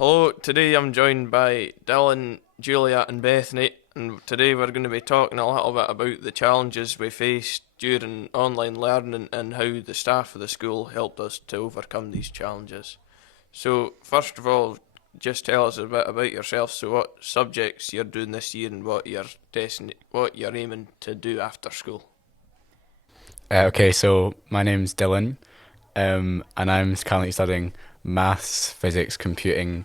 Hello, today I'm joined by Dylan, Julia, and Bethany, and today we're going to be talking a little bit about the challenges we faced during online learning and how the staff of the school helped us to overcome these challenges. So, first of all, just tell us a bit about yourself. So, what subjects you're doing this year and what you're aiming to do after school. Okay, so my name's Dylan, and I'm currently studying maths, physics, computing,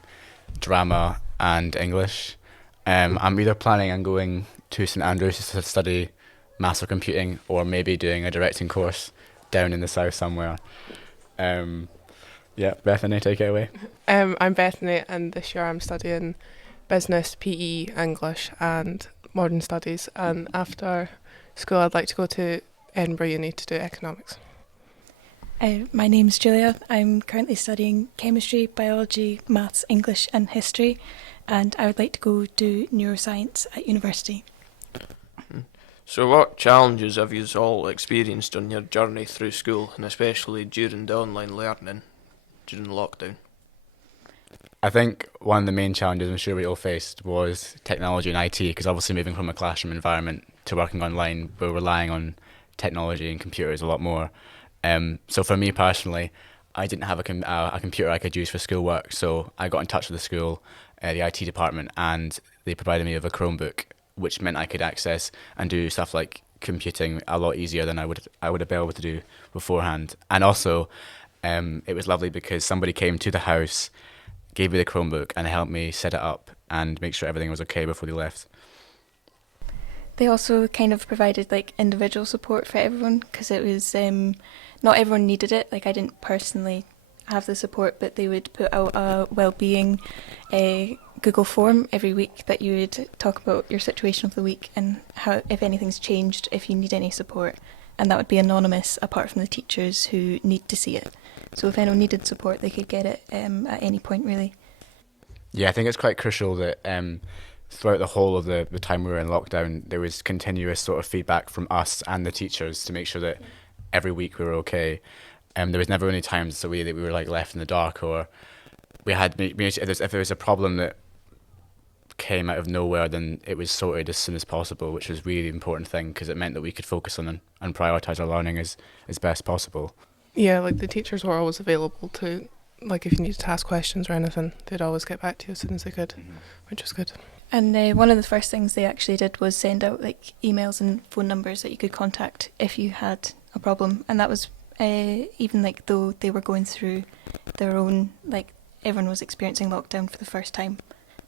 drama, and English. I'm either planning on going to St Andrews to study maths or computing, or maybe doing a directing course down in the south somewhere. Um, yeah, Bethany, take it away. I'm Bethany, and this year I'm studying business, PE, English, and modern studies. And after school, I'd like to go to Edinburgh Uni to do economics. My name's Julia. I'm currently studying chemistry, biology, maths, English, and history, and I would like to go do neuroscience at university. So, what challenges have you all experienced on your journey through school, and especially during the online learning during lockdown? I think one of the main challenges I'm sure we all faced was technology and IT, because obviously moving from a classroom environment to working online, we're relying on technology and computers a lot more. So for me personally, I didn't have a computer I could use for schoolwork, so I got in touch with the school, the IT department, and they provided me with a Chromebook, which meant I could access and do stuff like computing a lot easier than I would have been able to do beforehand. And also, it was lovely because somebody came to the house, gave me the Chromebook, and helped me set it up and make sure everything was okay before they left. They also kind of provided like individual support for everyone because it was not everyone needed it. Like I didn't personally have the support, but they would put out a well-being Google form every week that you would talk about your situation of the week and how if anything's changed, if you need any support, and that would be anonymous apart from the teachers who need to see it. So if anyone needed support, they could get it at any point really. Yeah, I think it's quite crucial that throughout the whole of the time we were in lockdown, there was continuous sort of feedback from us and the teachers to make sure that every week we were okay. There was never any times that we were like left in the dark, or we had if there was a problem that came out of nowhere, then it was sorted as soon as possible, which was a really important thing because it meant that we could focus on and prioritize our learning as best possible. Yeah, like the teachers were always available to, like if you needed to ask questions or anything, they'd always get back to you as soon as they could, which was good. And one of the first things they actually did was send out like emails and phone numbers that you could contact if you had a problem. And that was even like though they were going through their own, like everyone was experiencing lockdown for the first time,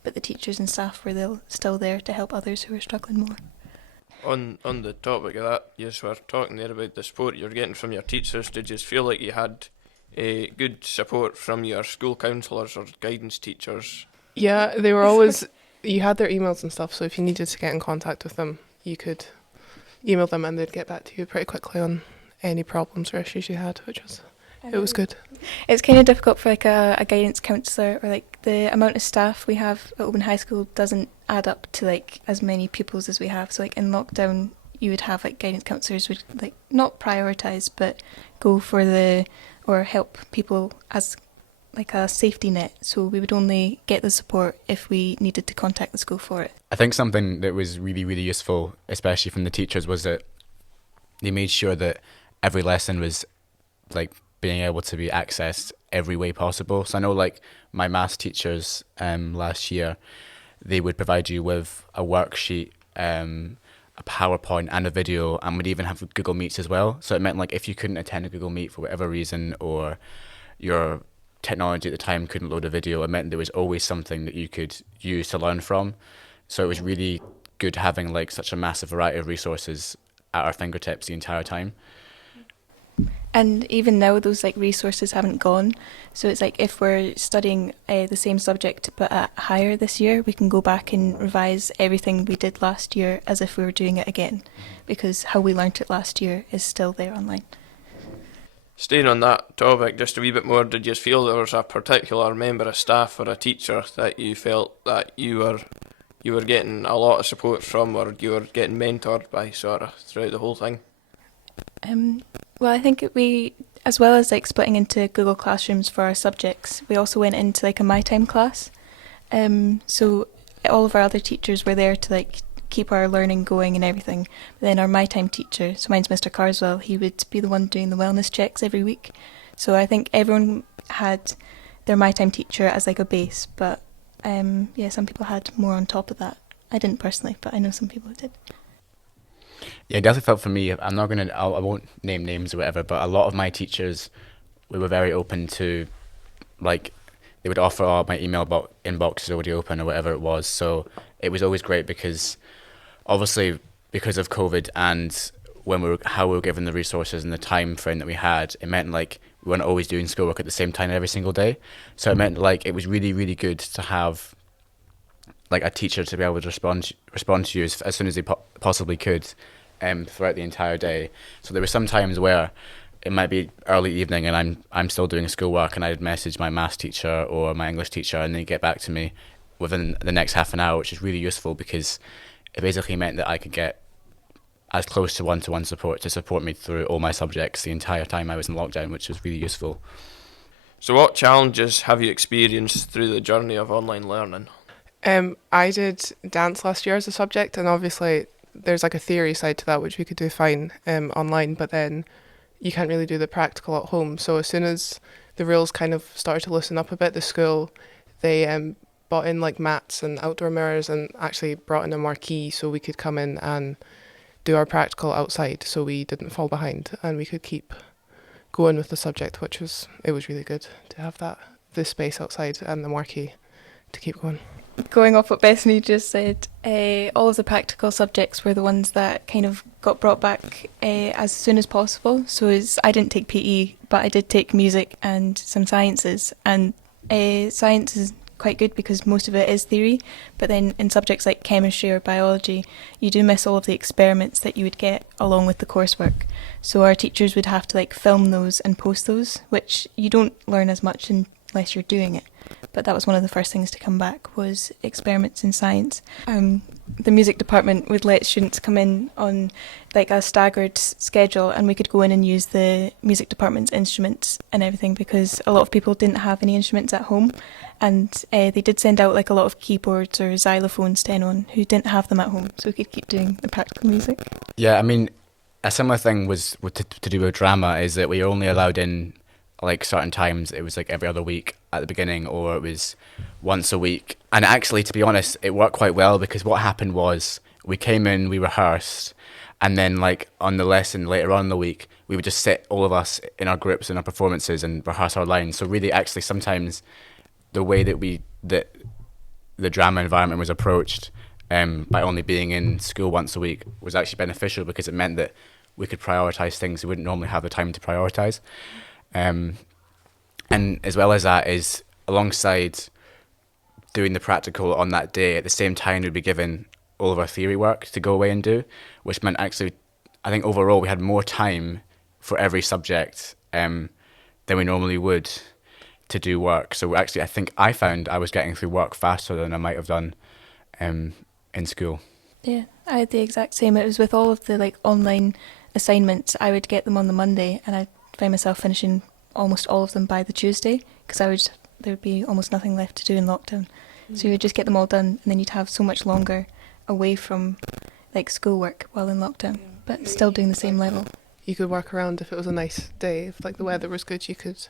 but the teachers and staff were still there to help others who were struggling more. On the topic of that, you were talking there about the support you're getting from your teachers. Did you feel like you had good support from your school counsellors or guidance teachers? Yeah, they were always, you had their emails and stuff, so if you needed to get in contact with them, you could email them and they'd get back to you pretty quickly on any problems or issues you had, it was good. It's kind of difficult for like a guidance counsellor, or like the amount of staff we have at Oban High School doesn't add up to like as many pupils as we have. So like in lockdown you would have like guidance counsellors would like not prioritise but go for or help people as like a safety net. So we would only get the support if we needed to contact the school for it. I think something that was really, really useful, especially from the teachers, was that they made sure that every lesson was like being able to be accessed every way possible. So I know like my maths teachers last year, they would provide you with a worksheet, a PowerPoint and a video, and would even have Google Meets as well. So it meant like if you couldn't attend a Google Meet for whatever reason, or your technology at the time couldn't load a video, it meant there was always something that you could use to learn from. So it was really good having like such a massive variety of resources at our fingertips the entire time. And even now those like resources haven't gone. So it's like if we're studying the same subject but at higher this year, we can go back and revise everything we did last year as if we were doing it again, because how we learnt it last year is still there online. Staying on that topic just a wee bit more, did you feel there was a particular member of staff or a teacher that you felt that you were getting a lot of support from, or you were getting mentored by sort of throughout the whole thing? Well, I think we, as well as like splitting into Google Classrooms for our subjects, we also went into like a My Time class. So all of our other teachers were there to like keep our learning going and everything. But then our My Time teacher, so mine's Mr. Carswell, he would be the one doing the wellness checks every week. So I think everyone had their My Time teacher as like a base, but yeah, some people had more on top of that. I didn't personally, but I know some people did. Yeah, it definitely felt for me. I won't name names or whatever, but a lot of my teachers, we were very open to, like, they would offer my email inbox is already open or whatever it was. So it was always great because, obviously, because of COVID and how we were given the resources and the time frame that we had, it meant like we weren't always doing schoolwork at the same time every single day. So it meant like it was really, really good to have like a teacher to be able to respond to you as soon as they possibly could throughout the entire day. So there were some times where it might be early evening and I'm still doing schoolwork, and I'd message my maths teacher or my English teacher, and they get back to me within the next half an hour, which is really useful because it basically meant that I could get as close to one-to-one support to support me through all my subjects the entire time I was in lockdown, which was really useful. So what challenges have you experienced through the journey of online learning? I did dance last year as a subject, and obviously there's like a theory side to that which we could do fine online, but then you can't really do the practical at home. So as soon as the rules kind of started to loosen up a bit, the school, they bought in like mats and outdoor mirrors and actually brought in a marquee so we could come in and do our practical outside, so we didn't fall behind and we could keep going with the subject, it was really good to have the space outside and the marquee to keep going. Going off what Bethany just said, all of the practical subjects were the ones that kind of got brought back as soon as possible. So I didn't take PE, but I did take music and some sciences. And science is quite good because most of it is theory, but then in subjects like chemistry or biology, you do miss all of the experiments that you would get along with the coursework. So our teachers would have to like film those and post those, which you don't learn as much unless you're doing it. But that was one of the first things to come back, was experiments in science. The music department would let students come in on like a staggered schedule, and we could go in and use the music department's instruments and everything, because a lot of people didn't have any instruments at home, and they did send out like a lot of keyboards or xylophones to anyone who didn't have them at home, so we could keep doing the practical music. Yeah, I mean, a similar thing was to do with drama, is that we were only allowed in like certain times. It was like every other week at the beginning, or it was once a week. And actually, to be honest, it worked quite well, because what happened was we came in, we rehearsed, and then like on the lesson later on in the week, we would just sit all of us in our groups and our performances and rehearse our lines. So really, actually, sometimes the way that the drama environment was approached by only being in school once a week was actually beneficial, because it meant that we could prioritise things we wouldn't normally have the time to prioritise. And as well as that, is alongside doing the practical on that day, at the same time we'd be given all of our theory work to go away and do, which meant actually, I think overall we had more time for every subject than we normally would to do work. So actually, I think I found I was getting through work faster than I might have done in school. Yeah, I had the exact same. It was with all of the like online assignments. I would get them on the Monday, and I'd find myself finishing almost all of them by the Tuesday, because there would be almost nothing left to do in lockdown. So you would just get them all done, and then you'd have so much longer away from like schoolwork while in lockdown, but still doing the same level. You could work around if it was a nice day, if like the weather was good, you could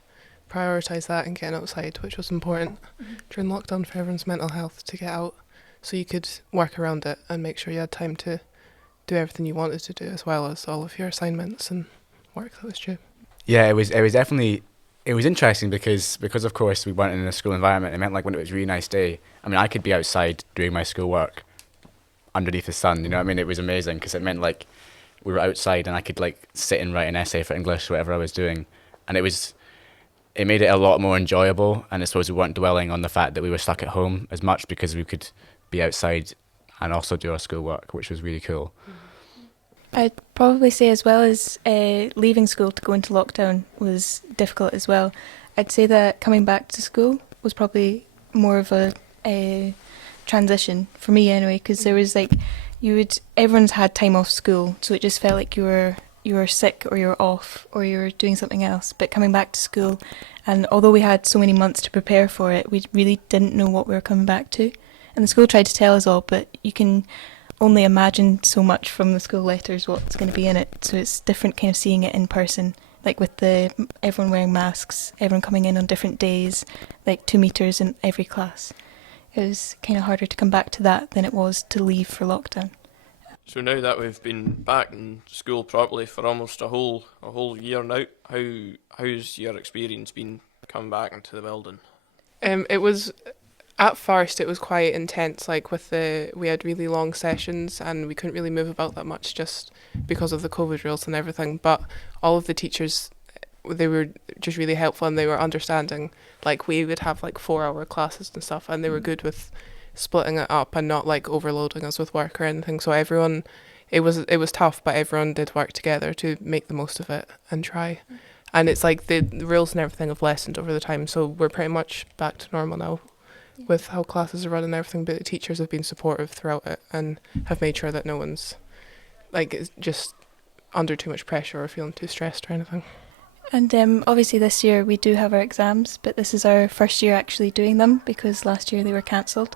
prioritise that and getting outside, which was important during lockdown for everyone's mental health, to get out. So you could work around it and make sure you had time to do everything you wanted to do, as well as all of your assignments and work that was due. Yeah, it was definitely, it was interesting because of course we weren't in a school environment. It meant like when it was a really nice day, I mean, I could be outside doing my schoolwork underneath the sun, you know what I mean? It was amazing, because it meant like we were outside and I could like sit and write an essay for English, whatever I was doing. And it made it a lot more enjoyable, and I suppose we weren't dwelling on the fact that we were stuck at home as much, because we could be outside and also do our schoolwork, which was really cool. I'd probably say, as well as leaving school to go into lockdown was difficult as well, I'd say that coming back to school was probably more of a transition for me anyway, because there was like everyone's had time off school, so it just felt like you you were sick or you were off or you were doing something else. But coming back to school, and although we had so many months to prepare for it, we really didn't know what we were coming back to. And the school tried to tell us all, but you can only imagine so much from the school letters what's going to be in it. So it's different kind of seeing it in person, like with everyone wearing masks, everyone coming in on different days, like 2 meters in every class. It was kind of harder to come back to that than it was to leave for lockdown. So now that we've been back in school properly for almost a whole year now, how's your experience been coming back into the building? It was, at first it was quite intense, like we had really long sessions and we couldn't really move about that much just because of the COVID rules and everything, but all of the teachers, they were just really helpful and they were understanding. Like we would have like 4-hour classes and stuff, and they were good with splitting it up and not like overloading us with work or anything. So everyone, it was tough, but everyone did work together to make the most of it and try. And it's like the rules and everything have lessened over the time, so we're pretty much back to normal now with how classes are run and everything. But the teachers have been supportive throughout it and have made sure that no one's like just under too much pressure or feeling too stressed or anything. And obviously this year we do have our exams, but this is our first year actually doing them because last year they were cancelled.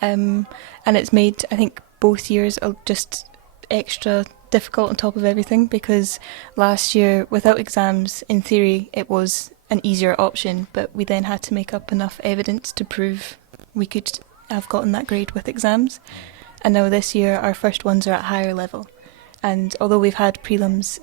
And it's made, I think, both years just extra difficult on top of everything, because last year without exams, in theory, it was an easier option, but we then had to make up enough evidence to prove we could have gotten that grade with exams. And now this year our first ones are at higher level. And although we've had prelims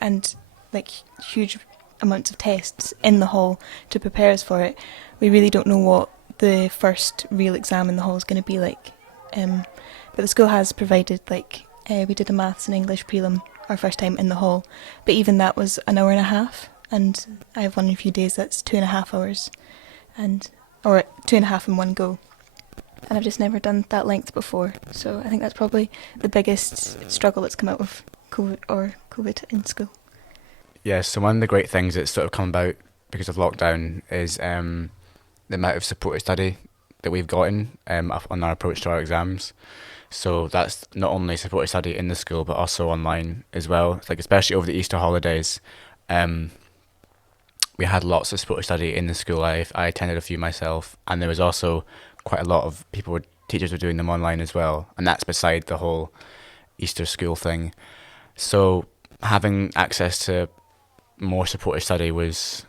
and like huge amounts of tests in the hall to prepare us for it, we really don't know what the first real exam in the hall is going to be like. But the school has provided, like, we did a maths and English prelim our first time in the hall, but even that was an hour and a half, and I have one in a few days that's 2.5 hours, or 2.5 in one go. And I've just never done that length before, so I think that's probably the biggest struggle that's come out of COVID in school. Yeah, so one of the great things that's sort of come about because of lockdown is the amount of supported study that we've gotten on our approach to our exams. So that's not only supported study in the school, but also online as well. Like especially over the Easter holidays, we had lots of supported study in the school. I attended a few myself, and there was also quite a lot of teachers were doing them online as well. And that's beside the whole Easter school thing. So having access to more supported study was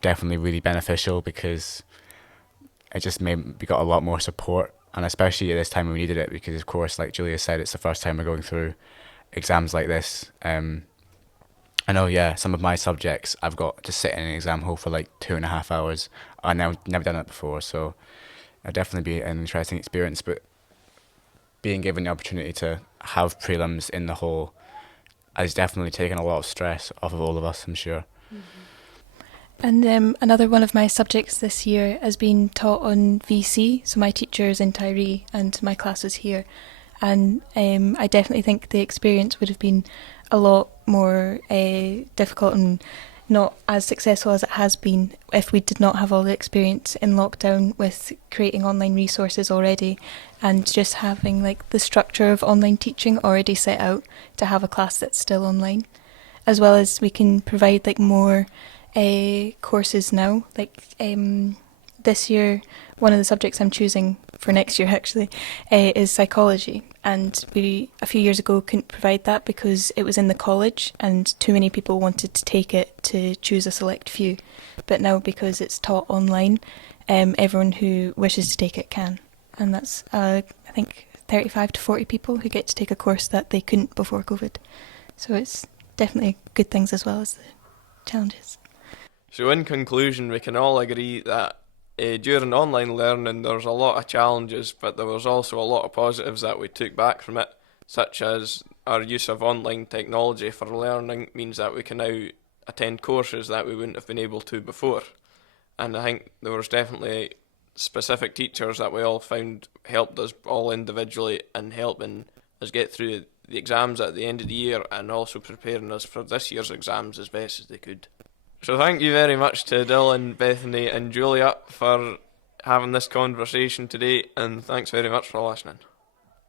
definitely really beneficial, because it just made we got a lot more support, and especially at this time when we needed it, because of course, like Julia said, it's the first time we're going through exams like this. I know, yeah, some of my subjects I've got to sit in an exam hall for like 2.5 hours. I've never done it before, so it'll definitely be an interesting experience. But being given the opportunity to have prelims in the hall has definitely taken a lot of stress off of all of us, I'm sure. And another one of my subjects this year has been taught on VC, so my teacher is in Tyree and my class is here. And I definitely think the experience would have been a lot more difficult and not as successful as it has been if we did not have all the experience in lockdown with creating online resources already, and just having like the structure of online teaching already set out to have a class that's still online, as well as we can provide like more courses now. Like this year, one of the subjects I'm choosing for next year actually is psychology, and we a few years ago couldn't provide that because it was in the college and too many people wanted to take it to choose a select few. But now, because it's taught online, everyone who wishes to take it can, and that's I think 35 to 40 people who get to take a course that they couldn't before COVID. So it's definitely good things as well as the challenges. So in conclusion, we can all agree that during online learning there's a lot of challenges, but there was also a lot of positives that we took back from it, such as our use of online technology for learning means that we can now attend courses that we wouldn't have been able to before. And I think there was definitely specific teachers that we all found helped us all individually and helping us get through the exams at the end of the year, and also preparing us for this year's exams as best as they could. So thank you very much to Dylan, Bethany and Julia for having this conversation today, and thanks very much for listening.